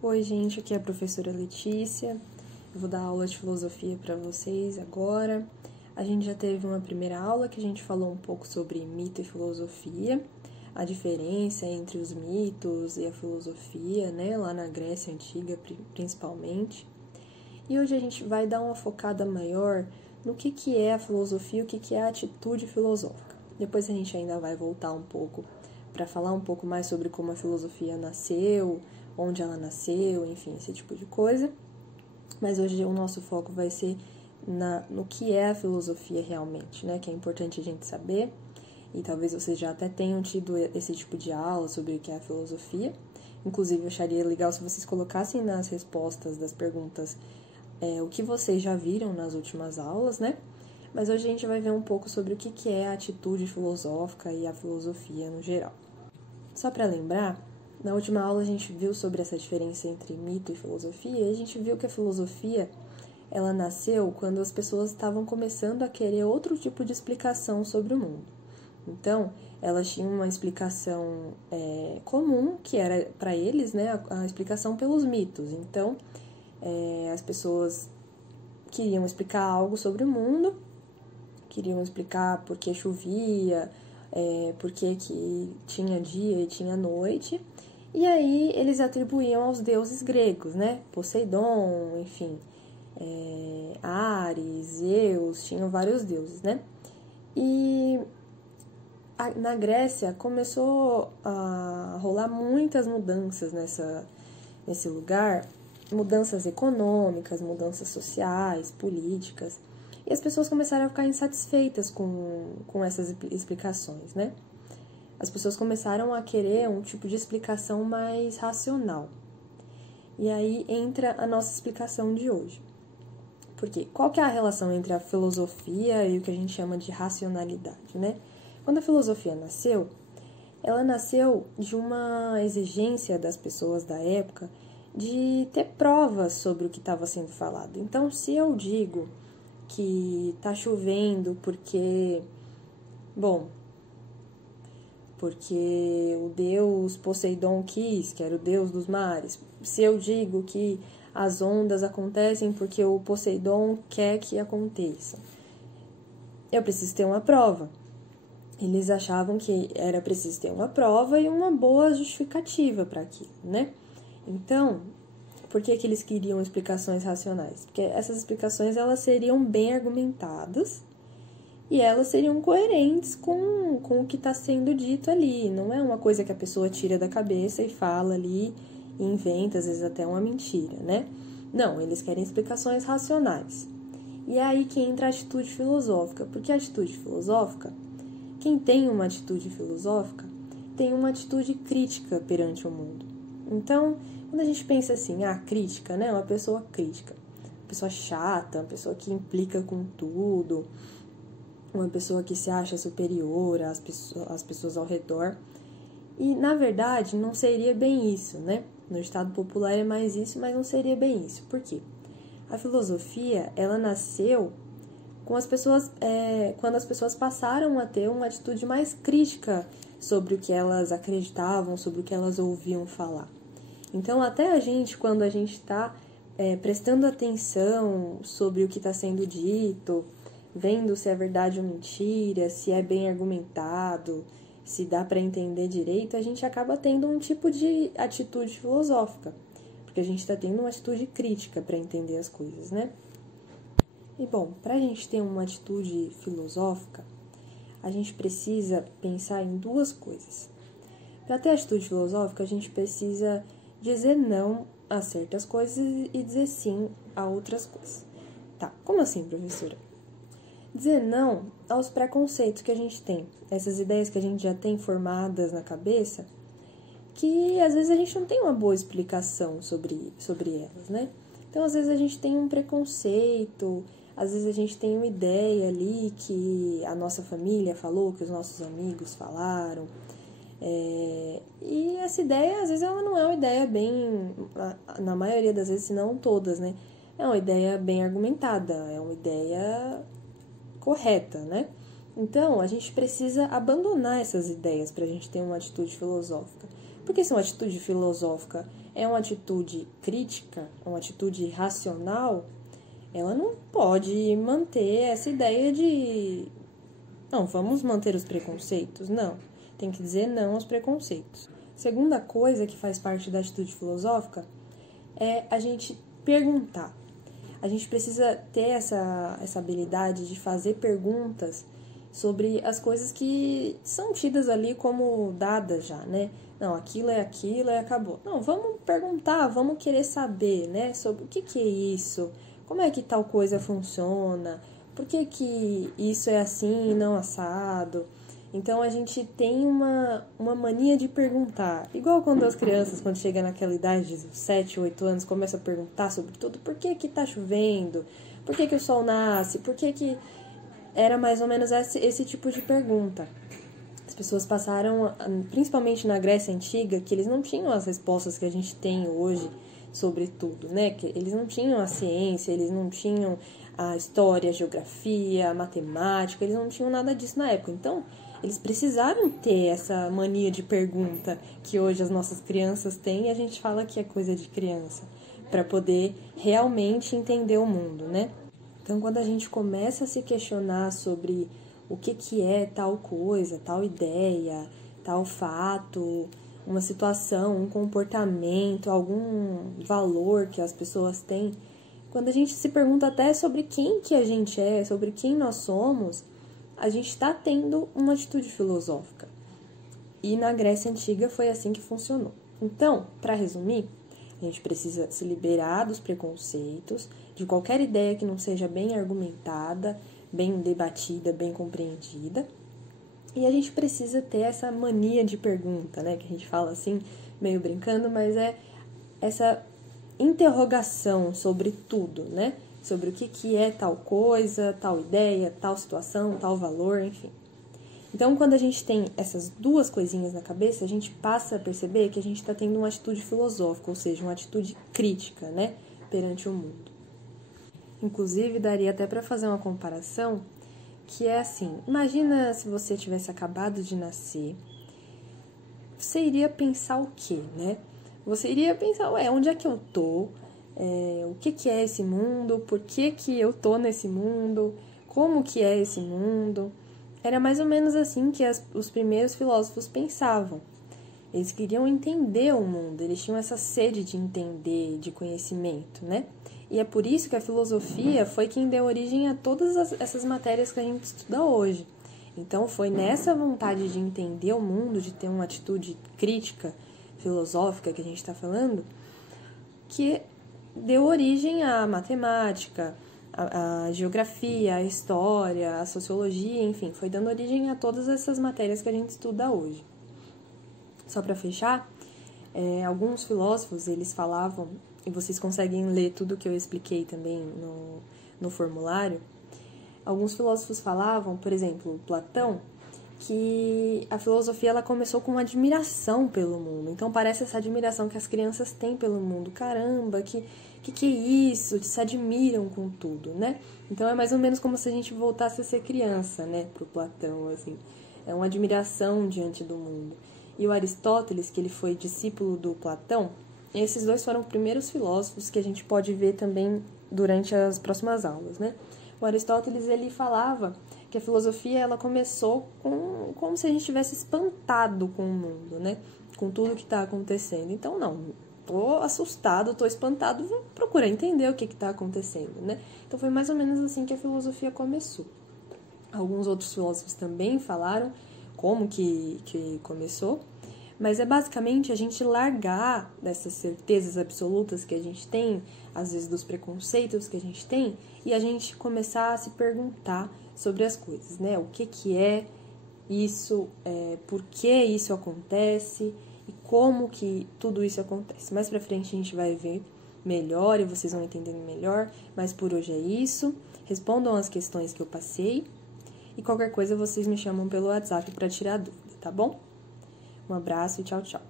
Oi, gente, aqui é a professora Letícia. Eu vou dar aula de filosofia para vocês agora. A gente já teve uma primeira aula que a gente falou um pouco sobre mito e filosofia, a diferença entre os mitos e a filosofia, né, lá na Grécia Antiga principalmente. E hoje a gente vai dar uma focada maior no que é a filosofia, o que é a atitude filosófica. Depois a gente ainda vai voltar um pouco para falar um pouco mais sobre como a filosofia nasceu, onde ela nasceu, enfim, esse tipo de coisa. Mas hoje o nosso foco vai ser no que é a filosofia realmente, né? Que é importante a gente saber. E talvez vocês já até tenham tido esse tipo de aula sobre o que é a filosofia. Inclusive, eu acharia legal se vocês colocassem nas respostas das perguntas o que vocês já viram nas últimas aulas, né? Mas hoje a gente vai ver um pouco sobre o que é a atitude filosófica e a filosofia no geral. Só para lembrar, na última aula a gente viu sobre essa diferença entre mito e filosofia, e a gente viu que a filosofia ela nasceu quando as pessoas estavam começando a querer outro tipo de explicação sobre o mundo. Então, elas tinham uma explicação comum, que era para eles, né, a explicação pelos mitos. Então, as pessoas queriam explicar algo sobre o mundo, queriam explicar por que chovia, por que tinha dia e tinha noite, e aí eles atribuíam aos deuses gregos, né? Poseidon, enfim, Ares, Zeus, tinham vários deuses, né? E na Grécia começou a rolar muitas mudanças nesse lugar, mudanças econômicas, mudanças sociais, políticas, e as pessoas começaram a ficar insatisfeitas com essas explicações, né? As pessoas começaram a querer um tipo de explicação mais racional. E aí entra a nossa explicação de hoje. Porque qual que é a relação entre a filosofia e o que a gente chama de racionalidade, né? Quando a filosofia nasceu, ela nasceu de uma exigência das pessoas da época de ter provas sobre o que estava sendo falado. Então, se eu digo que tá chovendo porque o deus Poseidon quis, que era o deus dos mares. Se eu digo que as ondas acontecem porque o Poseidon quer que aconteça, eu preciso ter uma prova. Eles achavam que era preciso ter uma prova e uma boa justificativa para aquilo, né? Então, por que eles queriam explicações racionais? Porque essas explicações elas seriam bem argumentadas e elas seriam coerentes com o que está sendo dito ali. Não é uma coisa que a pessoa tira da cabeça e fala ali e inventa, às vezes até uma mentira, né? Não, eles querem explicações racionais. E é aí que entra a atitude filosófica, porque a atitude filosófica, quem tem uma atitude filosófica, tem uma atitude crítica perante o mundo. Então, quando a gente pensa assim, crítica, né? Uma pessoa crítica, uma pessoa chata, uma pessoa que implica com tudo, uma pessoa que se acha superior às pessoas ao redor. E, na verdade, não seria bem isso, né? No estado popular é mais isso, mas não seria bem isso. Por quê? A filosofia, ela nasceu com as pessoas, quando as pessoas passaram a ter uma atitude mais crítica sobre o que elas acreditavam, sobre o que elas ouviam falar. Então, até a gente, quando a gente está prestando atenção sobre o que está sendo dito, vendo se é verdade ou mentira, se é bem argumentado, se dá para entender direito, a gente acaba tendo um tipo de atitude filosófica, porque a gente está tendo uma atitude crítica para entender as coisas, né? E bom, para a gente ter uma atitude filosófica, a gente precisa pensar em duas coisas. Para ter atitude filosófica, a gente precisa dizer não a certas coisas e dizer sim a outras coisas. Tá, como assim, professora? Dizer não aos preconceitos que a gente tem, essas ideias que a gente já tem formadas na cabeça, que às vezes a gente não tem uma boa explicação sobre elas, né? Então, às vezes a gente tem um preconceito, às vezes a gente tem uma ideia ali que a nossa família falou, que os nossos amigos falaram. E essa ideia, às vezes, ela não é uma ideia bem, na maioria das vezes, se não todas, né? É uma ideia bem argumentada, é uma ideia correta, né? Então, a gente precisa abandonar essas ideias para a gente ter uma atitude filosófica. Porque se uma atitude filosófica é uma atitude crítica, uma atitude racional, ela não pode manter essa ideia de não, vamos manter os preconceitos. Não, tem que dizer não aos preconceitos. Segunda coisa que faz parte da atitude filosófica é a gente perguntar. A gente precisa ter essa habilidade de fazer perguntas sobre as coisas que são tidas ali como dadas já, né? Não, aquilo e acabou. Não, vamos perguntar, vamos querer saber, né? Sobre o que é isso, como é que tal coisa funciona, por que isso é assim e não assado. Então, a gente tem uma mania de perguntar. Igual quando as crianças, quando chegam naquela idade de 7, 8 anos, começam a perguntar sobre tudo. Por que tá chovendo? Por que o sol nasce? Por que... Era mais ou menos esse tipo de pergunta. As pessoas passaram, principalmente na Grécia Antiga, que eles não tinham as respostas que a gente tem hoje sobre tudo, né? Que eles não tinham a ciência, eles não tinham a história, a geografia, a matemática, eles não tinham nada disso na época. Então, eles precisaram ter essa mania de pergunta que hoje as nossas crianças têm e a gente fala que é coisa de criança, para poder realmente entender o mundo, né? Então, quando a gente começa a se questionar sobre o que é tal coisa, tal ideia, tal fato, uma situação, um comportamento, algum valor que as pessoas têm, quando a gente se pergunta até sobre quem que a gente é, sobre quem nós somos, a gente está tendo uma atitude filosófica. E na Grécia Antiga foi assim que funcionou. Então, para resumir, a gente precisa se liberar dos preconceitos, de qualquer ideia que não seja bem argumentada, bem debatida, bem compreendida. E a gente precisa ter essa mania de pergunta, né? Que a gente fala assim, meio brincando, mas é essa interrogação sobre tudo, né? Sobre o que é tal coisa, tal ideia, tal situação, tal valor, enfim. Então, quando a gente tem essas duas coisinhas na cabeça, a gente passa a perceber que a gente está tendo uma atitude filosófica, ou seja, uma atitude crítica, né, perante o mundo. Inclusive, daria até para fazer uma comparação, que é assim, imagina se você tivesse acabado de nascer, você iria pensar o quê, né? Você iria pensar, onde é que eu tô? O que é esse mundo? Por que eu tô nesse mundo? Como que é esse mundo? Era mais ou menos assim que os primeiros filósofos pensavam. Eles queriam entender o mundo, eles tinham essa sede de entender, de conhecimento, né? E é por isso que a filosofia foi quem deu origem a todas essas matérias que a gente estuda hoje. Então, foi nessa vontade de entender o mundo, de ter uma atitude crítica, filosófica que a gente está falando, que deu origem à matemática, a geografia, a história, a sociologia, enfim, foi dando origem a todas essas matérias que a gente estuda hoje. Só para fechar, alguns filósofos, eles falavam, e vocês conseguem ler tudo que eu expliquei também no formulário, alguns filósofos falavam, por exemplo, Platão, que a filosofia ela começou com uma admiração pelo mundo. Então parece essa admiração que as crianças têm pelo mundo. Caramba, que é isso? Se admiram com tudo, né? Então é mais ou menos como se a gente voltasse a ser criança, né? Pro Platão, assim. É uma admiração diante do mundo. E o Aristóteles, que ele foi discípulo do Platão, esses dois foram os primeiros filósofos que a gente pode ver também durante as próximas aulas, né? O Aristóteles, ele falava que a filosofia ela começou como se a gente tivesse espantado com o mundo, né? Com tudo que está acontecendo. Então, não, tô assustado, tô espantado, vou procurar entender o que está acontecendo, né? Então, foi mais ou menos assim que a filosofia começou. Alguns outros filósofos também falaram como que começou, mas é basicamente a gente largar dessas certezas absolutas que a gente tem, às vezes dos preconceitos que a gente tem, e a gente começar a se perguntar sobre as coisas, né? O que é isso, por que isso acontece e como que tudo isso acontece. Mais pra frente a gente vai ver melhor e vocês vão entendendo melhor, mas por hoje é isso. Respondam as questões que eu passei e qualquer coisa vocês me chamam pelo WhatsApp para tirar dúvida, tá bom? Um abraço e tchau, tchau.